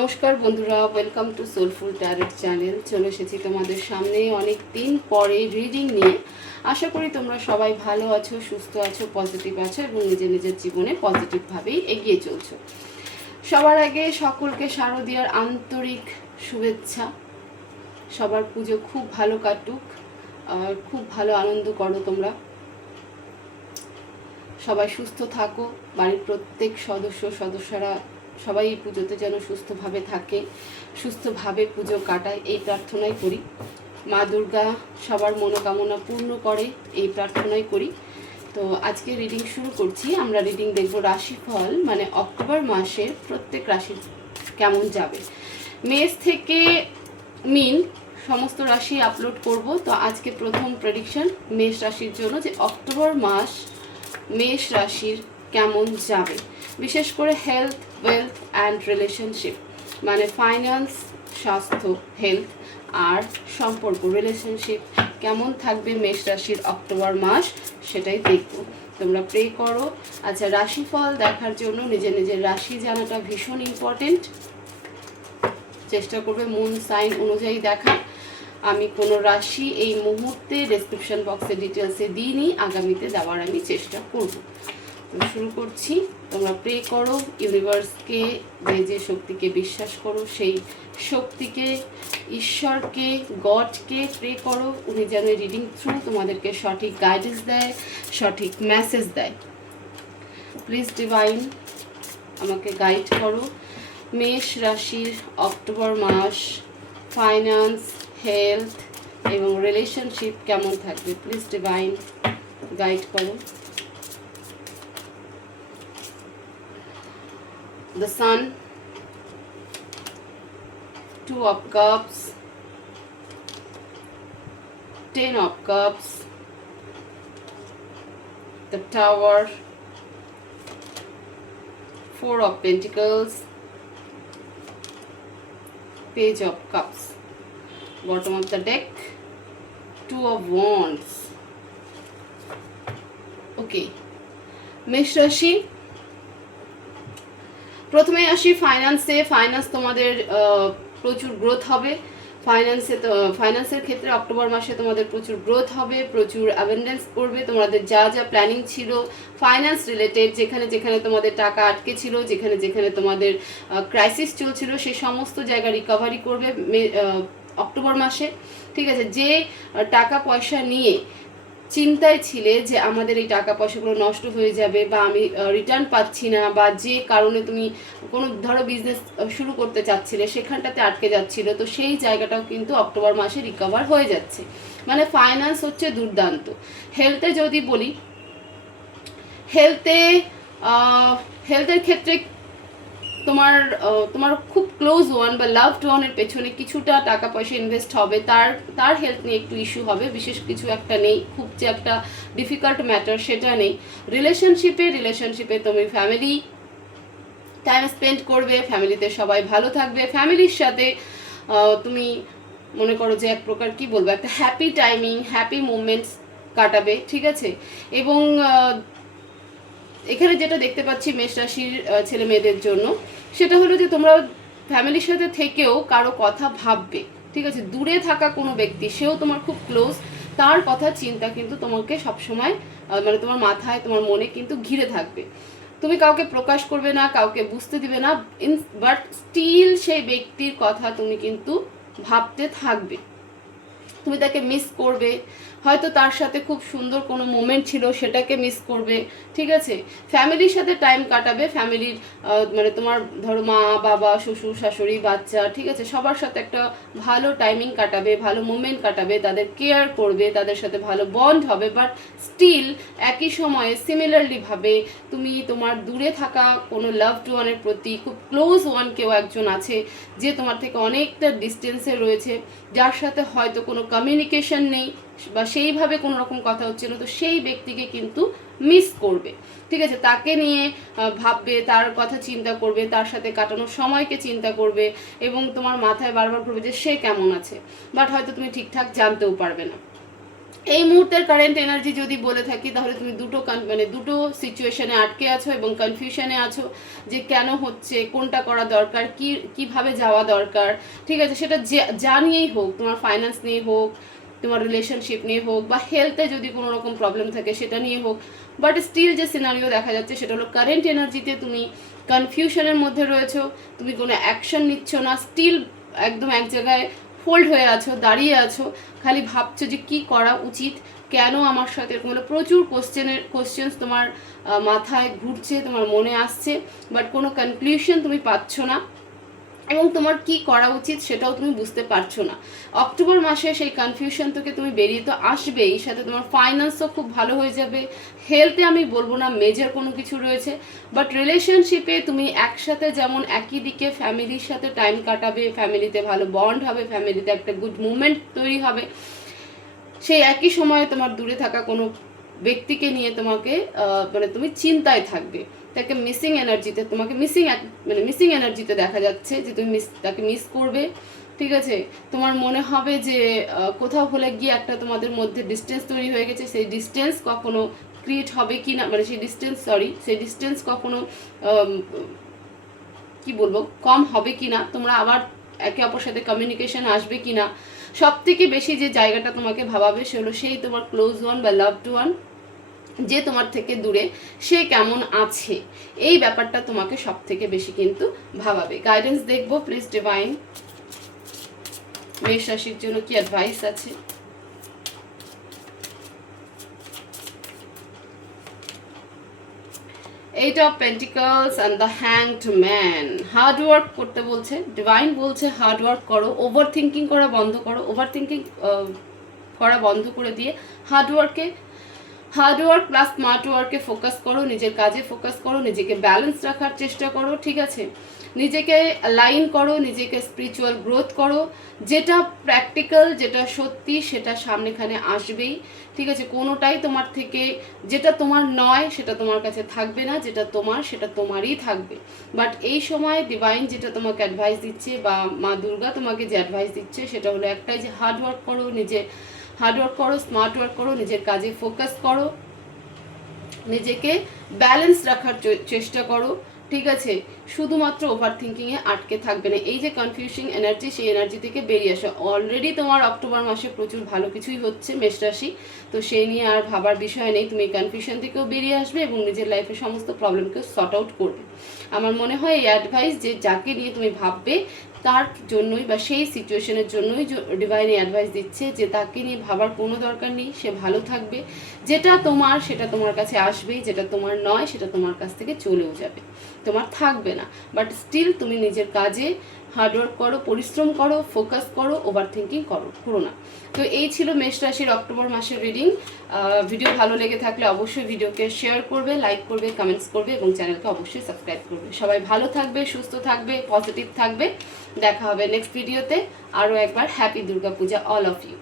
নমস্কার বন্ধুরা, welcome to soulful tarot channel. চলে এসেছি তোমাদের সামনে অনেক দিন পরে রিডিং নিয়ে। আশা করি তোমরা সবাই ভালো আছো, সুস্থ আছো, পজিটিভ আছো এবং নিজের নিজের জীবনে পজিটিভভাবেই এগিয়ে চলছো। সবার আগে সকলকে শারদীয়ার আন্তরিক শুভেচ্ছা। সবার পুজো খুব ভালো কাটুক, আর খুব ভালো আনন্দ করো তোমরা। সবাই সুস্থ থাকো, বাড়ির প্রত্যেক সদস্যরা সবাই এই পুজোতে যেন সুস্থভাবে থাকে, সুস্থভাবে পুজো কাটায়, এই প্রার্থনাই করি। মা দুর্গা সবার মনোকামনা পূর্ণ করে, এই প্রার্থনাই করি। তো আজকে রিডিং শুরু করছি। আমরা রিডিং দেখব রাশিফল, মানে অক্টোবর মাসের প্রত্যেক রাশি কেমন যাবে। মেষ থেকে মিন সমস্ত রাশি আপলোড করব। তো আজকে প্রথম প্রেডিকশন মেষ রাশির জন্য, যে অক্টোবর মাস মেষ রাশির কেমন যাবে। বিশেষ করে হেলথ, ওয়েলথ অ্যান্ড রিলেশনশিপ, মানে ফাইন্যান্স, স্বাস্থ্য, হেলথ আর সম্পর্ক, রিলেশনশিপ কেমন থাকবে মেষ রাশির অক্টোবর মাস, সেটাই দেখব। তোমরা প্রে করো। আচ্ছা, রাশিফল দেখার জন্য নিজের নিজের রাশি জানাটা ভীষণ ইম্পর্টেন্ট। চেষ্টা করবে মুন সাইন অনুযায়ী দেখা। আমি কোনো রাশি এই মুহূর্তে ডেসক্রিপশন বক্সে ডিটেলসে দিইনি, আগামীতে দেওয়ার আমি চেষ্টা করব। তো শুরু করছি। তোমরা প্রে করো ইউনিভার্সকে, যে শক্তিকে বিশ্বাস করো সেই শক্তিকে, ঈশ্বরকে, গডকে প্রে করো। উনি যেন রিডিং থ্রু তোমাদেরকে সঠিক গাইডেন্স দেয়, সঠিক মেসেজ দেয়। প্লিজ ডিভাইন আমাকে গাইড করো। মেষ রাশির অক্টোবর মাস ফাইন্যান্স, হেলথ এবং রিলেশনশিপ কেমন থাকবে, প্লিজ ডিভাইন গাইড করো। The Sun, Two of Cups, Ten of Cups, the Tower, Four of Pentacles, Page of Cups, bottom of the deck, Two of Wands. Okay, মেষ রাশি, প্রথমে আসি ফাইন্যান্সে। Finance তোমাদের প্রচুর গ্রোথ হবে। ফাইন্যান্সের ক্ষেত্রে অক্টোবর মাসে তোমাদের প্রচুর গ্রোথ হবে, প্রচুর অ্যাবেন্ডেন্স করবে। তোমাদের যা যা প্ল্যানিং ছিল ফাইন্যান্স রিলেটেড, যেখানে যেখানে তোমাদের টাকা আটকে ছিল, যেখানে যেখানে তোমাদের ক্রাইসিস চলছিল, সেই সমস্ত জায়গা রিকভারি করবে অক্টোবর মাসে। ঠিক আছে, যে টাকা পয়সা নিয়ে চিন্তায় ছিলে যে আমাদের এই টাকা পয়সাগুলো নষ্ট হয়ে যাবে বা আমি রিটার্ন পাচ্ছি না, বা যে কারণে তুমি কোনো ধরো বিজনেস শুরু করতে চাচ্ছিলে সেখানটাতে আটকে যাচ্ছিল, তো সেই জায়গাটাও কিন্তু অক্টোবর মাসে রিকভার হয়ে যাচ্ছে। মানে ফাইন্যান্স হচ্ছে দুর্দান্ত। হেলথে যদি বলি, হেলথের ক্ষেত্রে তোমার খুব ক্লোজ ওয়ান বা লাভড ওয়ানের পেছনে কিছুটা টাকা পয়সা ইনভেস্ট হবে। তার হেলথ নিয়ে একটু ইস্যু হবে, বিশেষ কিছু একটা নেই, খুব যে একটা ডিফিকাল্ট ম্যাটার সেটা নেই। রিলেশনশিপে তুমি ফ্যামিলি টাইম স্পেন্ড করবে, ফ্যামিলিতে সবাই ভালো থাকবে, ফ্যামিলির সাথে তুমি মনে করো যে এক প্রকার কি বলবো, একটা হ্যাপি টাইমিং, হ্যাপি মুভমেন্টস কাটাবে। ঠিক আছে, এবং এখানে যেটা দেখতে পাচ্ছি মেষ রাশির ছেলে মেয়েদের জন্য, সেটা হলো যে তোমরা ফ্যামিলির সাথে থেকেও কারো কথা ভাববে। ঠিক আছে, দূরে থাকা কোনো ব্যক্তি, সেও তোমার খুব ক্লোজ, তার কথা চিন্তা কিন্তু তোমাকে সবসময় মানে তোমার মাথায়, তোমার মনে কিন্তু ঘিরে থাকবে। তুমি কাউকে প্রকাশ করবে না, কাউকে বুঝতে দিবে না, বাট স্টিল সেই ব্যক্তির কথা তুমি কিন্তু ভাবতে থাকবে। তুমি তাকে মিস করবে, হয়তো তার সাথে খুব সুন্দর কোনো মোমেন্ট ছিল সেটাকে মিস করবে। ঠিক আছে, ফ্যামিলির সাথে টাইম কাটাবে, ফ্যামিলির মানে তোমার ধরো মা বাবা, শ্বশুর শাশুড়ি, বাচ্চা, ঠিক আছে, সবার সাথে একটা ভালো টাইমিং কাটাবে, ভালো মোমেন্ট কাটাবে, তাদের কেয়ার করবে, তাদের সাথে ভালো বন্ড হবে। বাট স্টিল একই সময়ে সিমিলারলি ভাবে তুমি তোমার দূরে থাকা কোনো লাভড ওয়ানের প্রতি, খুব ক্লোজ ওয়ান কেউ একজন আছে যে তোমার থেকে অনেকটা ডিস্টেন্সে রয়েছে, যার সাথে হয়তো কোনো কমিউনিকেশন নেই বা সেইভাবে কোনো রকম কথা হচ্ছে না, তো সেই ব্যক্তিকে কিন্তু মিস করবে। ঠিক আছে, তাকে নিয়ে ভাববে, তার কথা চিন্তা করবে, তার সাথে কাটানোর সময়কে চিন্তা করবে এবং তোমার মাথায় বারবার করবে যে সে কেমন আছে, বাট হয়তো তুমি ঠিকঠাক জানতেও পারবে না। এই মুহূর্তের কারেন্ট এনার্জি যদি বলে থাকি তাহলে তুমি দুটো সিচুয়েশনে আটকে আছো এবং কনফিউশনে আছো যে কেন হচ্ছে, কোনটা করা দরকার, কিভাবে যাওয়া দরকার, ঠিক আছে? সেটা যা নিয়েই হোক, তোমার ফাইন্যান্স নিয়ে হোক, তোমার রিলেশনশিপ নিয়ে হোক, বা হেলথে যদি কোনো রকম প্রবলেম থাকে সেটা নিয়ে হোক, বাট স্টিল যে সিনারিও দেখা যাচ্ছে সেটা হলো কারেন্ট এনার্জিতে তুমি কনফিউশনের মধ্যে রয়েছো, তুমি কোনো অ্যাকশন নিচ্ছ না, স্টিল একদম এক জায়গায় হোল্ড হয়ে আছো, দাঁড়িয়ে আছো, খালি ভাবছো যে কি করা উচিত, কেন আমার সাথে এরকম হলো। প্রচুর কোশ্চেন্স তোমার মাথায় ঘুরছে, তোমার মনে আসছে, বাট কোনো কনক্লুশন তুমি পাচ্ছ না, এবং তোমার কি করা উচিত সেটাও তুমি বুঝতে পারছো না। অক্টোবর মাসে সেই কনফিউশন থেকে তুমি বেরিয়ে তো আসবেই, সাথে তোমার ফাইন্যান্সও খুব ভালো হয়ে যাবে। হেলথে আমি বলবো না মেজর কোনো কিছু রয়েছে, বাট রিলেশনশিপে তুমি একসাথে যেমন একই দিকে ফ্যামিলির সাথে টাইম কাটাবে, ফ্যামিলিতে ভালো বন্ড হবে, ফ্যামিলিতে একটা গুড মুভমেন্ট তৈরি হবে, সেই একই সময়ে তোমার দূরে থাকা কোনো ব্যক্তিকে নিয়ে তোমাকে তুমি চিন্তায় থাকবে, তাকে তোমাকে মিসিং এনার্জিতে দেখা যাচ্ছে যে তুমি তাকে মিস করবে, ঠিক আছে? তোমার মনে হবে যে কোথাও হলে গিয়ে একটা তোমাদের মধ্যে ডিস্টেন্স তৈরি হয়ে গেছে, সেই ডিস্টেন্স কখনো ক্রিয়েট হবে কি না, সেই ডিস্টেন্স কখনো কি বলবো কম হবে কি না, তোমরা আবার একে অপর সাথে কমিউনিকেশন আসবে কি না। সব থেকে বেশি যে জায়গাটা তোমাকে ভাবাবে সে হলো সেই তোমার ক্লোজ ওয়ান বা লাভড ওয়ান, যে তোমার থেকে দূরে, সে কেমন আছে, এই ব্যাপারটা তোমাকে সব থেকে বেশি কিন্তু ভাবাবে। গাইডেন্স দেখবো প্লিজ ডিভাইন, মেষ রাশির জন্য কি অ্যাডভাইস আছে। Eight of pentacles and the hanged man, hard work করতে বলছে ডিভাইন, বলছে হার্ড ওয়ার্ক করো, ওভার থিঙ্কিং করা বন্ধ করো, ওভার থিঙ্কিং করা বন্ধ করে দিয়ে হার্ড ওয়ার্ক প্লাস স্মার্ট ওয়ার্কে ফোকাস করো, নিজের কাজে ফোকাস করো, নিজেকে ব্যালেন্স রাখার চেষ্টা করো, ঠিক আছে? নিজেকে লাইন করো, নিজেকে স্পিরিচুয়াল গ্রোথ করো, যেটা প্র্যাকটিক্যাল, যেটা সত্যি সেটা সামনেখানে আসবেই, ঠিক আছে? কোনোটাই তোমার থেকে, যেটা তোমার নয় সেটা তোমার কাছে থাকবে না, যেটা তোমার সেটা তোমারই থাকবে। বাট এই সময় ডিভাইন যেটা তোমাকে অ্যাডভাইস দিচ্ছে, বা মা দুর্গা তোমাকে যে অ্যাডভাইস দিচ্ছে সেটা হলো একটাই, যে হার্ড ওয়ার্ক করো, স্মার্ট ওয়ার্ক করো, নিজের কাজে ফোকাস করো, নিজেকে ব্যালেন্স রাখার চেষ্টা করো, ঠিক আছে? শুধুমাত্র ওভার থিঙ্কিংয়ে আটকে থাকবে না। এই যে কনফিউজিং এনার্জি, সেই এনার্জি থেকে বেরিয়ে আসো। অলরেডি তোমার অক্টোবর মাসে প্রচুর ভালো কিছুই হচ্ছে মেষ রাশি, তো সেই নিয়ে আর ভাবার বিষয় নেই। তুমি কনফিউশন থেকেও বেরিয়ে আসবে এবং নিজের লাইফের সমস্ত প্রবলেমকেও সর্ট আউট করবে। আমার মনে হয় এই অ্যাডভাইস, যে যাকে নিয়ে তুমি ভাববে তার জন্যই বা সেই সিচুয়েশনের জন্যই ডিভাইন অ্যাডভাইস দিচ্ছে, যে তাকে নিয়ে ভাবার কোনো দরকার নেই, সে ভালো থাকবে, যেটা তোমার সেটা তোমার কাছে আসবেই, যেটা তোমার নয় সেটা তোমার কাছ থেকে চলেও যাবে, তোমার থাকবে না। বাট স্টিল তুমি নিজের কাজে হার্ডওয়ার্ক করো, পরিশ্রম করো, ফোকাস করো, ওভার থিঙ্কিং করো না। তো এই ছিল মেষ রাশির অক্টোবর মাসের রিডিং। ভিডিও ভালো লেগে থাকলে অবশ্যই ভিডিওকে শেয়ার করবে, লাইক করবে, কমেন্টস করবে এবং চ্যানেলকে অবশ্যই সাবস্ক্রাইব করবে। সবাই ভালো থাকবে, সুস্থ থাকবে, পজিটিভ থাকবে। দেখা হবে নেক্সট ভিডিওতে। আরও একবার happy Durga Puja all of you.